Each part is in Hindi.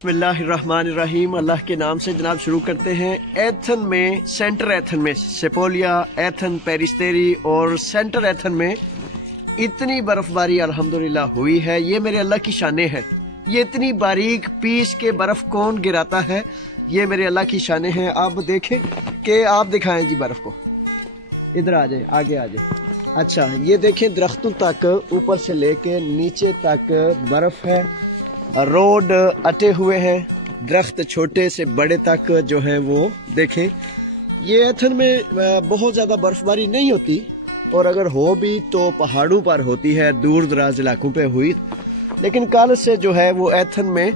बिस्मिल्लाहिर्रहमानिर्रहीम। अल्लाह के नाम से जनाब शुरू करते हैं। एथन में, सेंटर एथन में, सेपोलिया, एथन, पेरिस्तेरी और सेंटर एथन में इतनी बर्फबारी अल्हम्दुलिल्लाह हुई है। ये मेरे अल्लाह की शाने है। ये इतनी बारीक पीस के बर्फ कौन गिराता है, ये मेरे अल्लाह की शाने हैं। आप देखें कि आप दिखाएं जी बर्फ को। इधर आ जाए, आगे आ जाए। अच्छा, ये देखें दरख्तों तक ऊपर से लेके नीचे तक बर्फ है। रोड अटे हुए हैं, दरख्त छोटे से बड़े तक जो है वो देखें। ये एथन में बहुत ज़्यादा बर्फबारी नहीं होती, और अगर हो भी तो पहाड़ों पर होती है, दूर दराज इलाकों पे हुई। लेकिन कल से जो है वो एथन में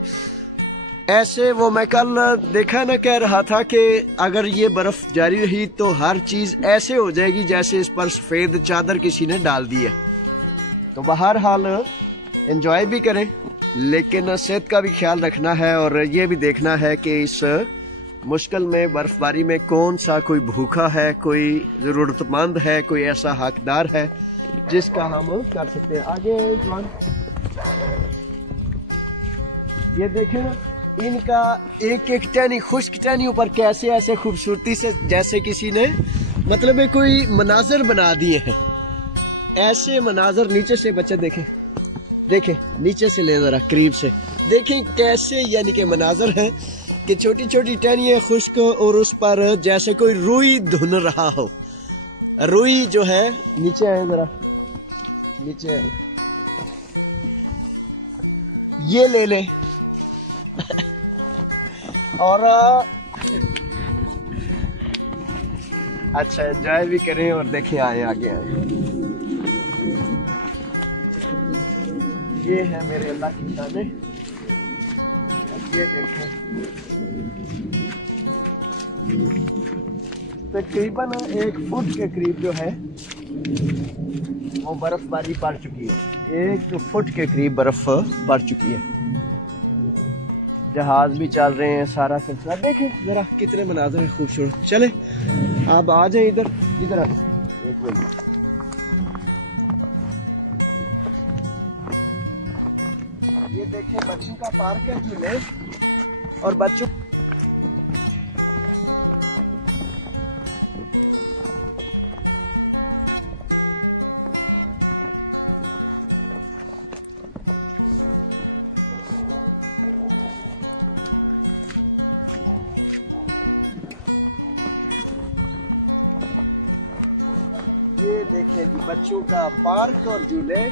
ऐसे, वो मैं कल देखा ना, कह रहा था कि अगर ये बर्फ जारी रही तो हर चीज़ ऐसे हो जाएगी जैसे इस पर सफ़ेद चादर किसी ने डाल दी है। तो बहरहाल एंजॉय भी करें, लेकिन सेहत का भी ख्याल रखना है, और ये भी देखना है कि इस मुश्किल में, बर्फबारी में कौन सा कोई भूखा है, कोई ज़रूरतमंद है, कोई ऐसा हकदार है जिसका हम कर सकते हैं। आगे जवान, ये देखें ना, इनका एक एक टहनी, खुश्क टहनियों पर कैसे ऐसे खूबसूरती से जैसे किसी ने मतलब है कोई मनाजर बना दिए हैं। ऐसे मनाजर नीचे से बच्चे देखें, देखें नीचे से ले जरा करीब से देखें कैसे, यानी कि मनाजर है कि छोटी छोटी टहनियाँ खुश्क, और उस पर जैसे कोई रुई धुन रहा हो। रुई जो है, नीचे आए जरा, नीचे आए, ये ले ले और अच्छा एंजॉय भी करें, और देखें आए, आगे आए। ये है मेरे अल्लाह की शाने। ये देखें, तकरीबन 1 फुट के करीब जो है वो बर्फबारी पड़ चुकी है। 1 फुट के करीब बर्फ पड़ चुकी है। जहाज भी चल रहे हैं, सारा सिलसिला देखें जरा कितने मनाज़र हैं खूबसूरत। चले आप आ जाए इधर, इधर आ जाए एक मिनट। ये देखें बच्चों का पार्क है झूले, और बच्चों ये देखें जी बच्चों का पार्क और झूले,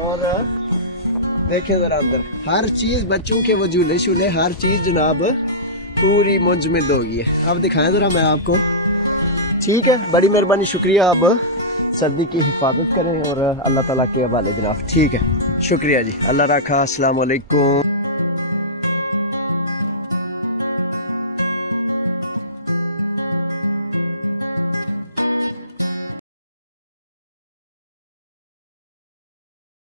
और देखें जरा अंदर हर चीज, बच्चों के वो झूले शूले, हर चीज जनाब पूरी मुझ में दोगी है। अब दिखाएं जरा मैं आपको। ठीक है, बड़ी मेहरबानी, शुक्रिया। अब सर्दी की हिफाजत करें और अल्लाह ताला के हवाले जनाब। ठीक है, शुक्रिया जी, अल्लाह रखा। अस्सलाम वालेकुम।